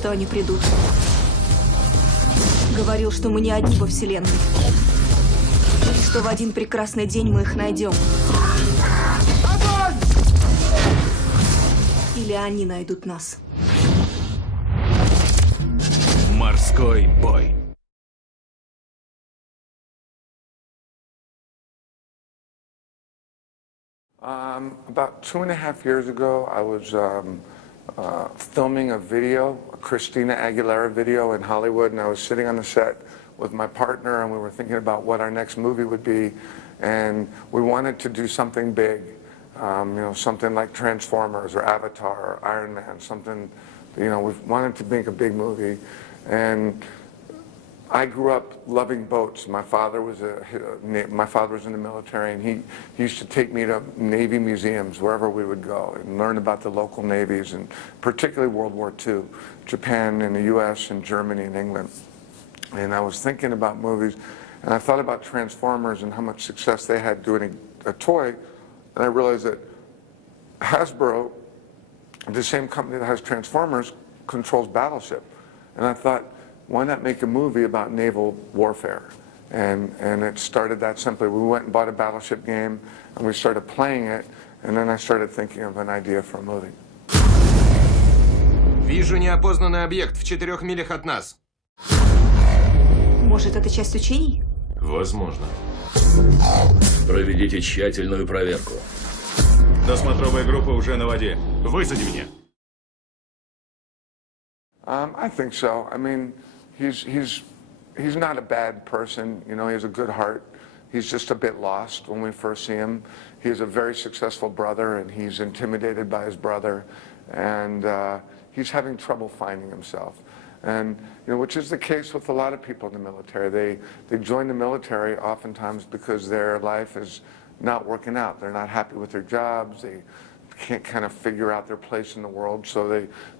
что они придут. Говорил, что мы не одни во Вселенной. И что в один прекрасный день мы их найдем. Огонь! Или они найдут нас. Морской бой. About 2.5 years ago, I was filming a video, a Christina Aguilera video in Hollywood, and I was sitting on the set with my partner, and we were thinking about what our next movie would be, and we wanted to do something big, something like Transformers or Avatar or Iron Man, something, we wanted to make a big movie, and I grew up loving boats. My father was in the military, and he used to take me to Navy museums wherever we would go and learn about the local navies, and particularly World War II, Japan and the U.S. and Germany and England. And I was thinking about movies, and I thought about Transformers and how much success they had doing a toy, and I realized that Hasbro, the same company that has Transformers, controls Battleship. And I thought, why not make a movie about naval warfare? And it started that simply. We went and bought a Battleship game, and we started playing it, and then I started thinking of an idea for a movie. Вижу неопознанный объект в 4 милях от нас. Может, это часть учений? Возможно. Проведите тщательную проверку. Досмотровая группа уже на воде. Высади меня. I think so. I mean, he's not a bad person. He has a good heart. He's just a bit lost when we first see him. He has a very successful brother, and he's intimidated by his brother, and he's having trouble finding himself. And which is the case with a lot of people in the military. They join the military oftentimes because their life is not working out. They're not happy with their jobs. They can't kind of figure out their place in the world, so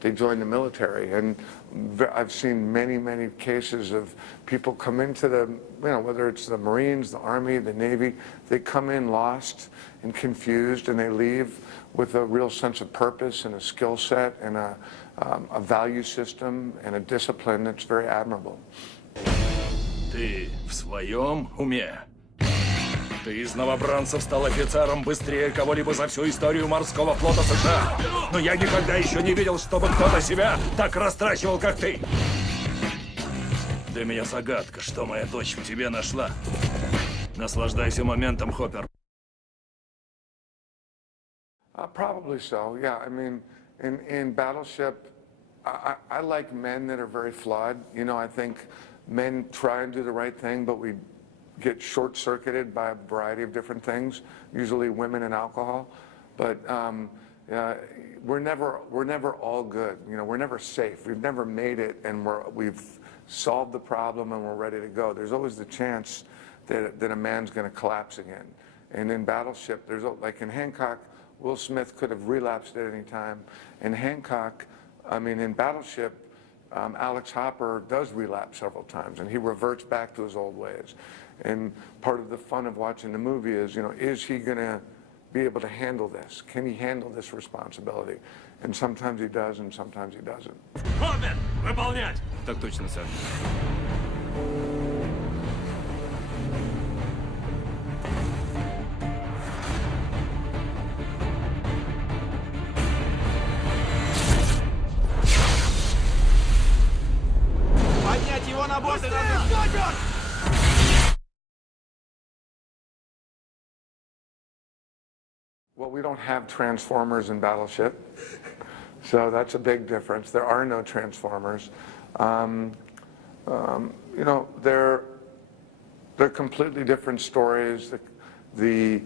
they join the military. And I've seen many, many cases of people come into the, whether it's the Marines, the Army, the Navy, they come in lost and confused, and they leave with a real sense of purpose and a skill set and a value system and a discipline that's very admirable. Ты в своем уме? Ты из новобранцев стал офицером быстрее кого-либо за всю историю морского флота США. Но я никогда еще не видел, чтобы кто-то себя так растрачивал, как ты. Для меня загадка, что моя дочь в тебе нашла. Наслаждайся моментом, Хоппер. Probably so, yeah. I mean, in Battleship, I like men that are very flawed. I think men try and do the right thing, but we get short-circuited by a variety of different things, usually women and alcohol. But we're never all good. We're never safe. We've never made it, and we've solved the problem, and we're ready to go. There's always the chance that a man's going to collapse again. And in Battleship, there's like in Hancock, Will Smith could have relapsed at any time. In Hancock, in Battleship, Alex Hopper does relapse several times, and he reverts back to his old ways. And part of the fun of watching the movie is he going to be able to handle this? Can he handle this responsibility? And sometimes he does, and sometimes he doesn't. Хоппер, выполнять! Так точно, сэр. Поднять его на борт и назад! Well, we don't have Transformers in Battleship, so that's a big difference. There are no Transformers. They're completely different stories. The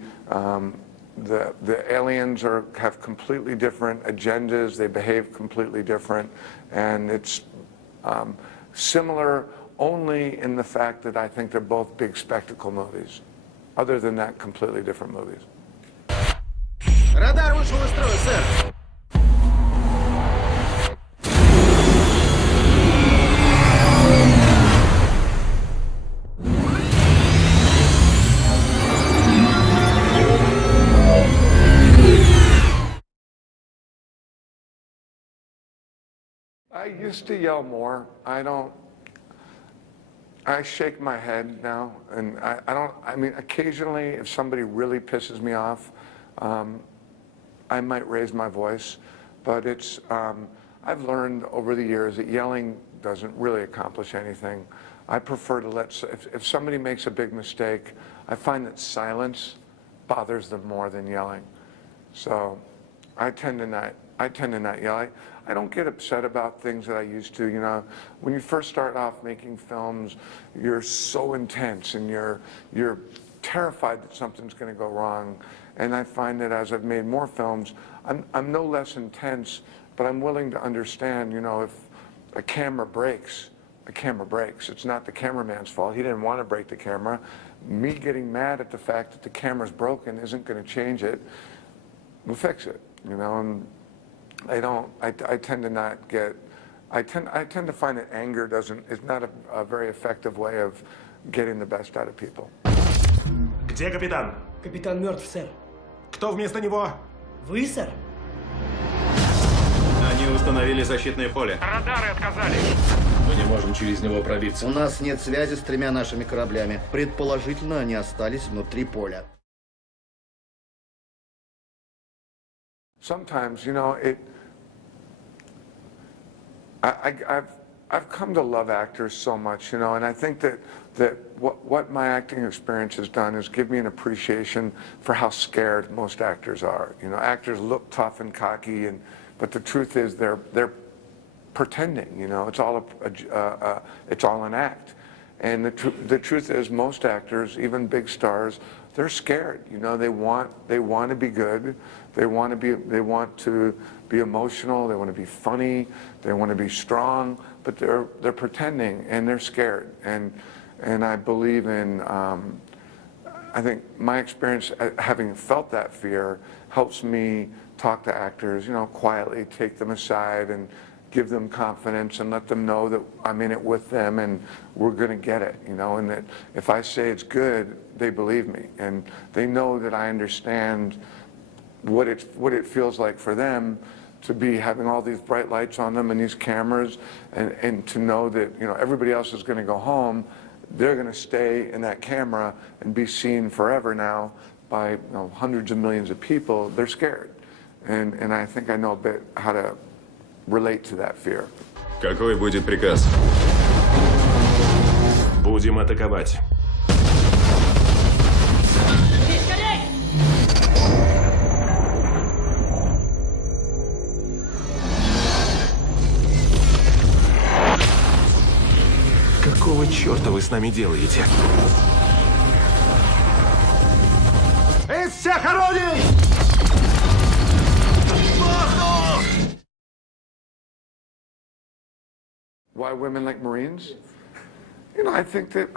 aliens have completely different agendas. They behave completely different, and it's similar only in the fact that I think they're both big spectacle movies. Other than that, completely different movies. Радар вышел из строя, сэр. I used to yell more. I shake my head now, and I mean, occasionally, if somebody really pisses me off, I might raise my voice, but I've learned over the years that yelling doesn't really accomplish anything. I prefer to if somebody makes a big mistake, I find that silence bothers them more than yelling. So I tend to not yell. I don't get upset about things that I used to. You know, when you first start off making films, you're so intense and you're terrified that something's going to go wrong. And I find that as I've made more films, I'm no less intense, but I'm willing to understand, you know, if a camera breaks, It's not the cameraman's fault. He didn't want to break the camera. Me getting mad at the fact that the camera's broken isn't going to change it. We'll fix it, you know. And I tend to not get. I tend to find that anger is not a very effective way of getting the best out of people. Где капитан? Капитан мертв, сэр. Кто вместо него? Вы, сэр? Они установили защитное поле. Радары отказали. Мы не можем через него пробиться. У нас нет связи с 3 нашими кораблями. Предположительно, они остались внутри поля. Sometimes, you know, I've come to love actors so much, you know, and I think that what my acting experience has done is give me an appreciation for how scared most actors are. You know, actors look tough and cocky, but the truth is they're pretending. You know, it's all an act. And the truth is, most actors, even big stars, they're scared. You know, they want to be good. They want to be emotional. They want to be funny. They want to be strong. But they're pretending, and they're scared. And I believe in. I think my experience, having felt that fear, helps me talk to actors. You know, quietly take them aside and give them confidence and let them know that I'm in it with them and we're going to get it, you know, and that if I say it's good, they believe me and they know that I understand what it feels like for them to be having all these bright lights on them and these cameras and to know that, you know, everybody else is going to go home. They're going to stay in that camera and be seen forever now by, you know, hundreds of millions of people. They're scared. And I think I know a bit how to relate to that fear. Какой будет приказ? Будем атаковать. Какого черта вы с нами делаете? Из всех орудий! Why women like Marines? You know, I think that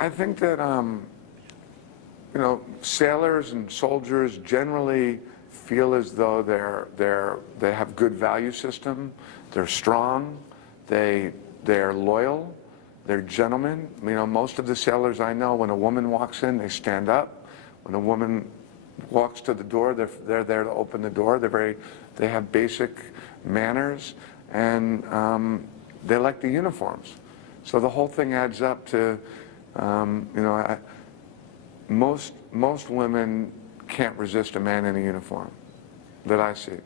you know, sailors and soldiers generally feel as though they have good value system. They're strong. They're loyal. They're gentlemen. You know, most of the sailors I know, when a woman walks in, they stand up. When a woman walks to the door, they're there to open the door. They have basic manners, and they like the uniforms. So the whole thing adds up to, you know, most women can't resist a man in a uniform that I see.